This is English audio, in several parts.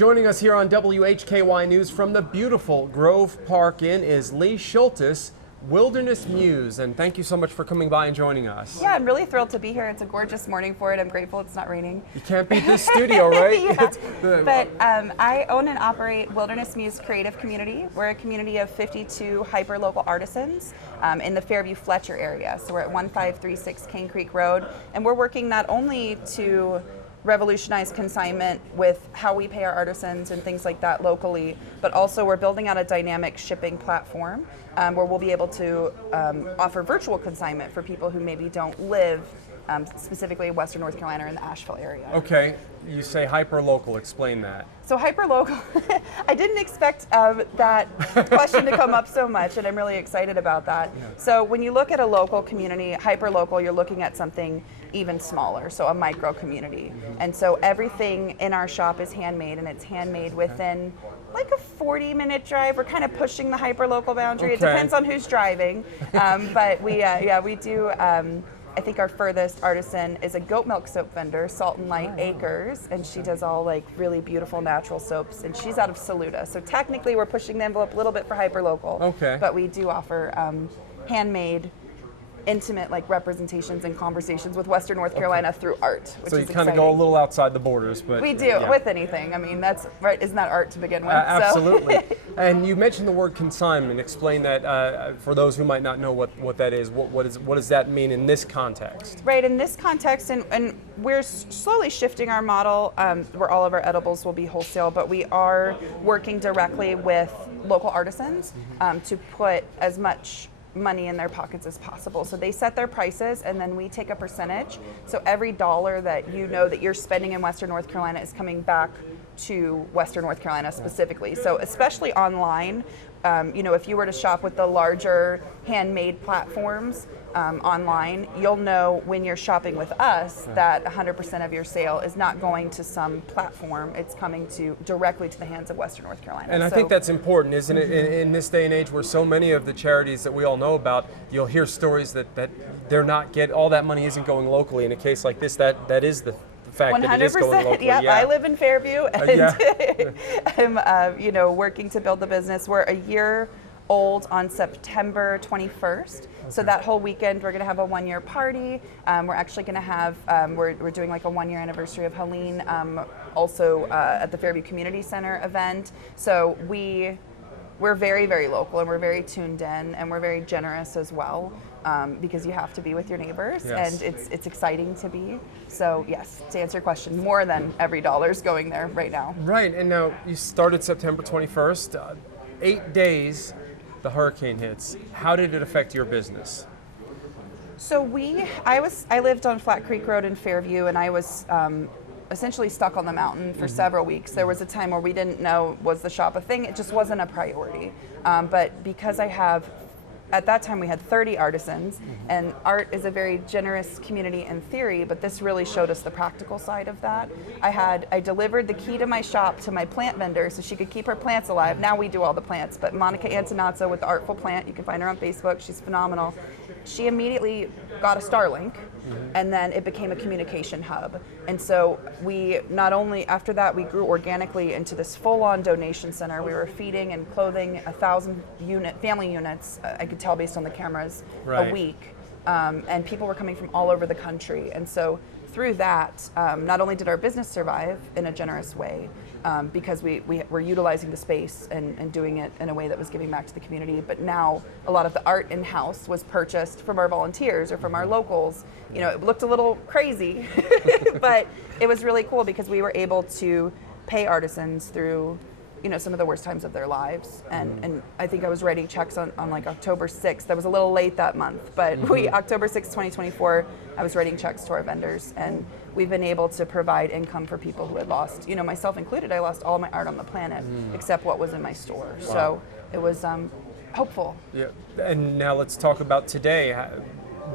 Joining us here on WHKY News from the beautiful Grove Park Inn is Lee Schultes, Wilderness Muse, and thank you so much for coming by and joining us. Yeah, I'm really thrilled to be here. It's a gorgeous morning for it. I'm grateful it's not raining. You can't beat this studio, right? Yeah. But I own and operate Wilderness Muse Creative Community. We're a community of 52 hyper-local artisans in the Fairview-Fletcher area. So we're at 1536 Cane Creek Road, and we're working not only to revolutionize consignment with how we pay our artisans and things like that locally, but also we're building out a dynamic shipping platform where we'll be able to offer virtual consignment for people who maybe don't live specifically in Western North Carolina or in the Asheville area. Okay, you say hyper-local, explain that. So hyper-local, I didn't expect that question to come up so much, and I'm really excited about that. Yeah. So when you look at a local community, hyper-local, you're looking at something even smaller, so a micro community. Mm-hmm. And so everything in our shop is handmade, and it's handmade within like a 40-minute drive. We're kind of pushing the hyper-local boundary. Okay. It depends on who's driving, but we do. I think our furthest artisan is a goat milk soap vendor, Salt and Light Acres, and she does all like really beautiful natural soaps, and she's out of Saluda. So technically we're pushing the envelope a little bit for hyperlocal, okay, but we do offer handmade, intimate like representations and conversations with Western North Carolina through art, which so is you kind of go a little outside the borders, but we do with anything. I mean, that's right. Isn't that art to begin with? Absolutely. And you mentioned the word consignment. Explain that for those who might not know what that is. What does that mean in this context? Right, in this context, and we're slowly shifting our model where all of our edibles will be wholesale, but we are working directly with local artisans to put as much money in their pockets as possible. So they set their prices, and then we take a percentage. So every dollar that you know that you're spending in Western North Carolina is coming back to Western North Carolina specifically. So especially online, if you were to shop with the larger handmade platforms online, you'll know when you're shopping with us that 100% of your sale is not going to some platform. It's coming directly to the hands of Western North Carolina. And I think that's important, isn't it? In this day and age where so many of the charities that we all know about, you'll hear stories that they're not all that money isn't going locally. In a case like this, that is the fact 100%, that it is going locally. Yep, yeah, I live in Fairview, and I'm working to build the business. We're a year old on September 21st. Okay. So that whole weekend we're going to have a 1-year party. We're actually going to have, we're doing like a 1-year anniversary of Helene, also at the Fairview Community Center event. So we're very, very local, and we're very tuned in, and we're very generous as well, because you have to be with your neighbors, yes, and it's exciting to be. So yes, to answer your question, more than every dollar's going there right now. Right, and now you started September 21st, 8 days. The hurricane hits. How did it affect your business? So I lived on Flat Creek Road in Fairview, and I was essentially stuck on the mountain for several weeks. There was a time where we didn't know, was the shop a thing? It just wasn't a priority. But because at that time we had 30 artisans, and art is a very generous community in theory, but this really showed us the practical side of that. I delivered the key to my shop to my plant vendor so she could keep her plants alive. Now we do all the plants, but Monica Antonazzo with the Artful Plant, you can find her on Facebook, she's phenomenal. She immediately got a Starlink, and then it became a communication hub. And so we not only, after that, we grew organically into this full-on donation center. We were feeding and clothing 1,000 family units, I could tell based on the cameras, a week. And people were coming from all over the country. And so through that, not only did our business survive in a generous way, because we were utilizing the space and doing it in a way that was giving back to the community, but now a lot of the art in-house was purchased from our volunteers or from our locals. It looked a little crazy, but it was really cool because we were able to pay artisans through some of the worst times of their lives. And I think I was writing checks on like October 6th. That was a little late that month, but October 6th, 2024, I was writing checks to our vendors, and we've been able to provide income for people who had lost, myself included. I lost all my art on the planet except what was in my store. Wow. So it was hopeful. Yeah. And now let's talk about today.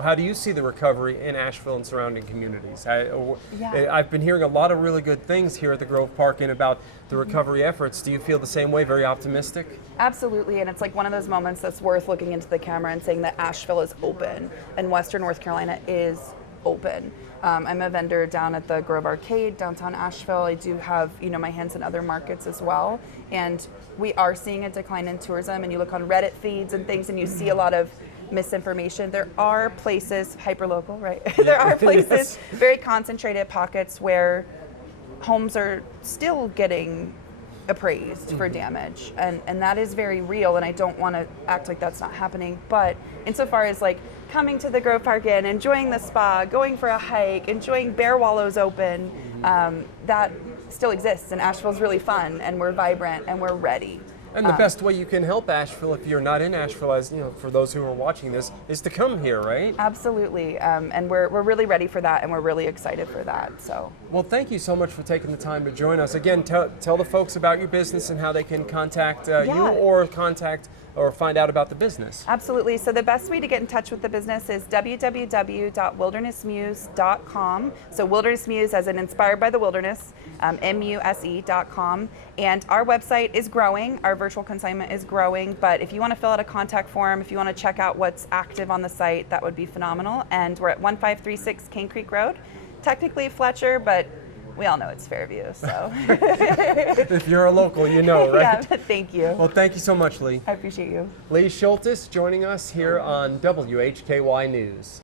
How do you see the recovery in Asheville and surrounding communities? I've been hearing a lot of really good things here at the Grove Park Inn about the recovery efforts. Do you feel the same way, very optimistic? Absolutely, and it's like one of those moments that's worth looking into the camera and saying that Asheville is open and Western North Carolina is open. I'm a vendor down at the Grove Arcade, downtown Asheville. I do have, my hands in other markets as well. And we are seeing a decline in tourism, and you look on Reddit feeds and things and you see a lot of misinformation. There are places, hyper-local, right? There are places, Yes. very concentrated pockets where homes are still getting appraised for damage, and that is very real, and I don't want to act like that's not happening. But insofar as like coming to the Grove Park Inn, enjoying the spa, going for a hike, enjoying Bear Wallows Open, that still exists, and Asheville's really fun, and we're vibrant, and we're ready. And the best way you can help Asheville, if you're not in Asheville, as for those who are watching this, is to come here, right? Absolutely, and we're really ready for that, and we're really excited for that. So, well, thank you so much for taking the time to join us. Again, tell the folks about your business and how they can contact you or find out about the business. Absolutely. So the best way to get in touch with the business is www.wildernessmuse.com. So Wilderness Muse as in inspired by the wilderness, muse.com. And our website is growing. Our virtual consignment is growing. But if you want to fill out a contact form, if you want to check out what's active on the site, that would be phenomenal. And we're at 1536 Cane Creek Road. Technically Fletcher, but we all know it's Fairview, so. If you're a local, you know, right? Yeah, thank you. Well, thank you so much, Lee. I appreciate you. Lee Schultes joining us here on WHKY News.